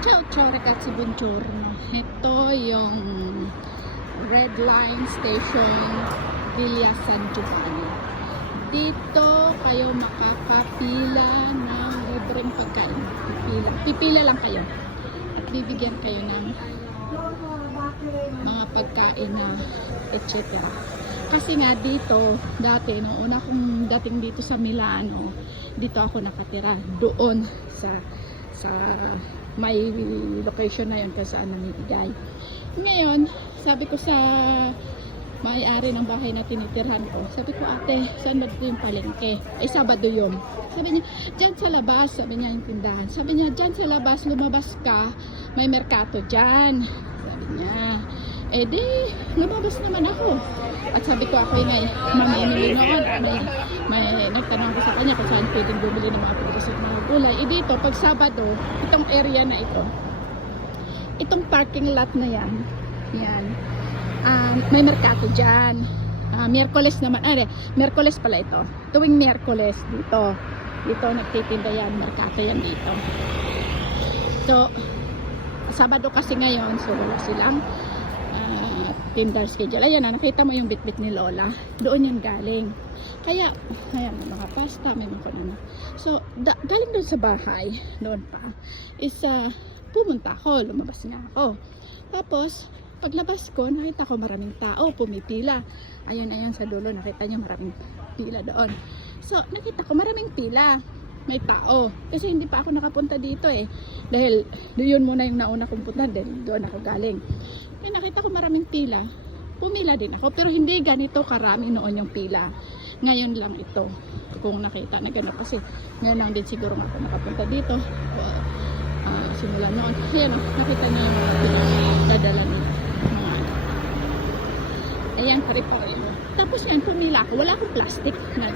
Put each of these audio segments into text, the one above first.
Ciao, ciao ragazzi, buongiorno. Ito yung Red Line Station, Villa San Giovanni. Dito kayo makakapila ng libreng pagkain. Pipila, pipila lang kayo. At bibigyan kayo ng mga pagkain na etc. Kasi nga dito, dati, nung una kong dating dito sa Milano, dito ako nakatira. Doon sa sa may location na yun kung saan namimigay. Ngayon, sabi ko sa may-ari ng bahay na tinitirhan ko, sabi ko, ate, saan ba yung palengke? Eh, Sabado yun. Sabi niya, dyan sa labas, sabi niya yung tindahan. Sabi niya, dyan sa labas, lumabas ka, may merkato dyan. Sabi niya, eh di, lumabas naman ako. At sabi ko, ako yung mamimili noon. May, may, nagtanong ako sa kanya kung saan pwedeng bumili ng mga prutas at mga gulay. Eh dito, pag Sabado, itong area na ito, itong parking lot na yan, yan, ah, may merkato dyan. Ah, Miyerkules naman, ah, Miyerkules pala ito. Tuwing Miyerkules dito. Dito nagtitinda yan, merkato yan dito. So, Sabado kasi ngayon, so wala silang ah, Tinder schedule. Ayan na, nakita mo yung bitbit ni Lola. Doon yung galing. Kaya, ayan, may mga pasta, may mga ano. So, da, galing doon sa bahay, doon pa, is ah, pumunta ako, lumabas nga ako. Tapos, paglabas ko, nakita ko maraming tao, pumipila. Ayun, ayun, sa dulo, nakita niyo maraming pila doon. So, nakita ko maraming pila. May tao. Kasi hindi pa ako nakapunta dito eh. Dahil, doon muna yung nauna kong punta, dahil doon ako galing. May nakita ko maraming pila. Pumila din ako, pero hindi ganito karami noon yung pila. Ngayon lang ito, kung nakita na gano'n. Kasi ngayon lang din siguro ako nakapunta dito. Uh, uh, simula noon. Ayan, oh, nakita niyo yung mga pinadala nila. Mga ano. Ayan, pare-pareho. Tapos yan, pumila ako. Wala akong plastic na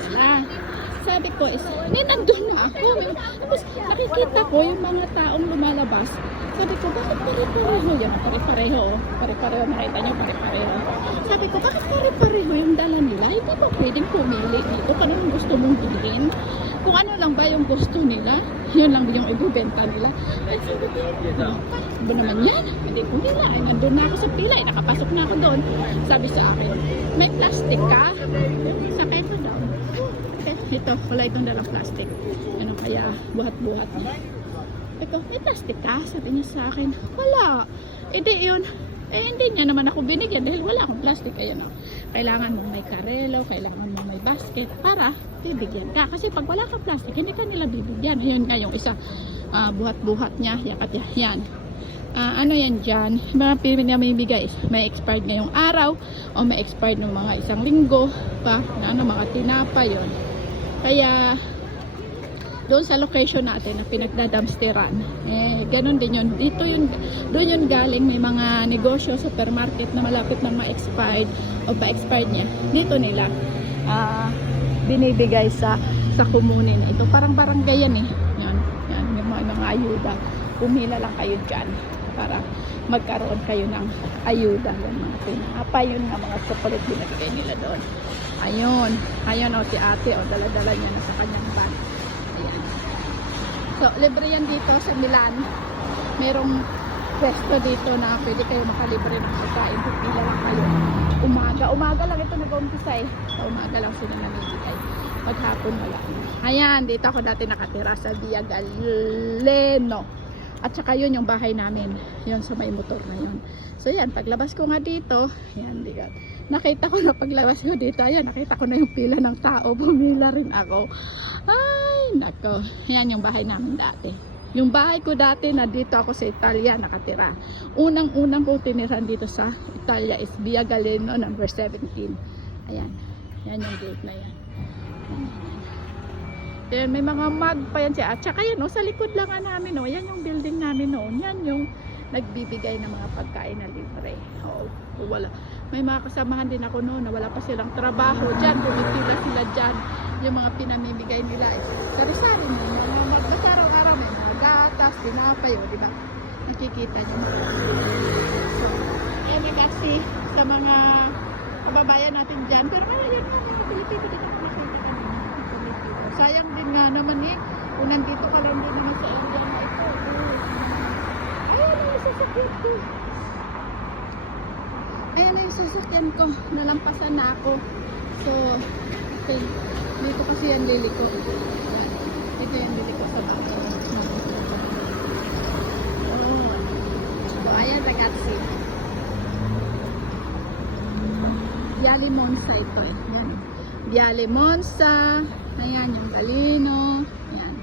sila. Sabi ko is, eh, nandun na ako. May- Tapos nakikita ko yung mga taong lumalabas. Sabi ko, bakit pare-pareho? Yan, pare-pareho. oh. Pare-pareho, nakita nyo, pare-pareho. Sabi ko, bakit pare-pareho yung dala nila? Hindi ba pwedeng pumili dito? Kung ano gusto mong bilhin? Kung ano lang ba yung gusto nila, yun lang yung ibibenta nila. Ay, sabi ko, ano naman yan? Hindi pumila. Ay, nandun na ako sa pila. Ay, nakapasok na ako doon. Sabi sa akin, may plastic ka? Ko daw. Eh, ito, wala itong dalang plastic. Ano kaya, buhat-buhat. Ito, may plastic ka? Sabi niya sa akin, wala. Eh di yun, eh hindi niya naman ako binigyan dahil wala akong plastic. Ayan o. Kailangan mong may karelo, kailangan mong may basket para bibigyan ka. Kasi pag wala kang plastic, hindi ka nila bibigyan. Ayun nga yung isa, ah, buhat-buhat niya, yakat yan. yan. Ah, ano yan dyan, mga pinamimigay, may expired ngayong araw o may expired ng mga isang linggo pa, na ano, mga tinapa yon Kaya, doon sa location natin na pinagdadamsteran, eh, ganun din yun. Dito yun, doon yun galing, may mga negosyo, supermarket na malapit na ma-expired o pa-expired niya. Dito nila, ah, binibigay sa sa kumunin. Ito parang barangay yan eh. Yan, yan, yung mga, mga ayuda. Pumila lang kayo dyan para magkaroon kayo ng ayuda yung mga pinapa yun nga mga chocolate binibigay nila doon. Ayun. Ayun o si ate o dala-dala niya na sa kanyang bag. Ayan. So libre yan dito sa Milan. Merong pwesto dito na pwede kayo makalibre ng pagkain. Pipila lang kayo. Umaga. Umaga lang ito nag-umpisa eh. Sa umaga lang sila namimigay. Maghapon wala. Ayan dito ako dati nakatira sa Via Galeno at saka yun yung bahay namin. Yun sa may motor na yun. So yan, paglabas ko nga dito, yan, di ka. Nakita ko na paglabas ko dito, ayan, nakita ko na yung pila ng tao. Bumila rin ako. Ay, nako. Yan yung bahay namin dati. Yung bahay ko dati na dito ako sa Italia nakatira. Unang-unang ko tiniran dito sa Italia is Via Galeno number 17. Ayan. Yan yung gate na yan. Ayan, may mga mug pa yan siya. At saka yan, oh, sa likod lang namin, oh, yan yung building namin noon. Yan yung nagbibigay ng mga pagkain na libre. Oh, wala. May mga kasamahan din ako noon na wala pa silang trabaho dyan. Pumipila sila dyan. Yung mga pinamimigay nila is karisarin mo. Mga magbasa araw-araw may mga gatas, tinapay, oh, di ba? Nakikita nyo. So, yan kasi sa mga kababayan natin dyan. Pero ngayon yung mga Pilipino din ako nakita kanina. Sayang din nga naman eh. Kung nandito ka lang din naman sa area na ito. Oh. Ayan na yung sasakyan ko. Nalampasan na ako. So, okay. Dito kasi yan liliko. Ito yan liliko sa bako. Oh. So, ayan ragazzi. Viale Monza ito eh. Yan. Viale Monza. Ayan yung Galino. Yan.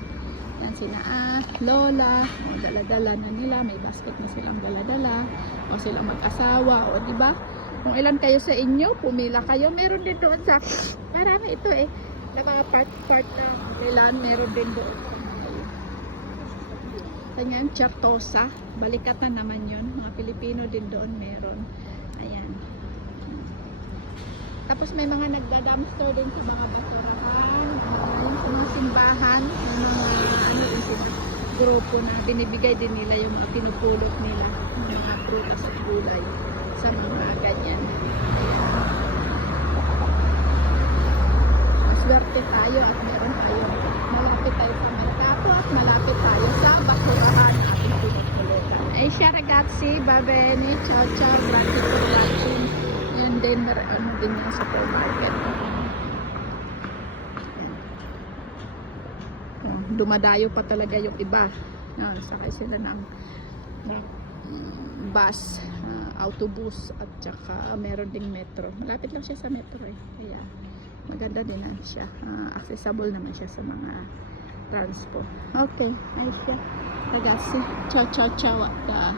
Yan sina ah, Lola. O, dala-dala na nila. May basket na silang dala-dala. O silang mag-asawa. O, di ba? Kung ilan kayo sa inyo, pumila kayo. Meron din doon sa... Marami ito eh. Naka part-part na kailan meron din doon. Ganyan, Chartosa. Balikatan naman yun. Mga Pilipino din doon meron. Ayan. Tapos may mga nagda-dumpster din sa mga basurahan. Sa simbahan. May mga ano sila. Grupo na binibigay din nila yung mga pinupulot nila. Mga prutas at gulay sa mga ganyan. Maswerte tayo at meron tayo. Malapit tayo sa merkato at malapit tayo sa basurahan at pinupulutan. Eh siya ragazzi, va bene, ciao ciao, per watching. Yan din, ano din yung supermarket. Oh, dumadayo pa talaga yung iba. Ah, sakay sila ng bus, ah, autobus at saka meron ding metro. Malapit lang siya sa metro eh. Kaya maganda din na siya. Ah, accessible naman siya sa mga transpo. Okay, ayos siya. Ciao ciao ciao at ah,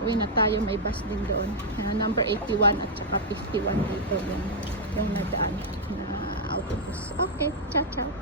uwi na tayo. May bus din doon. Ah, number 81 at saka 51 dito yung, yung nadaan na autobus. Okay, ciao ciao.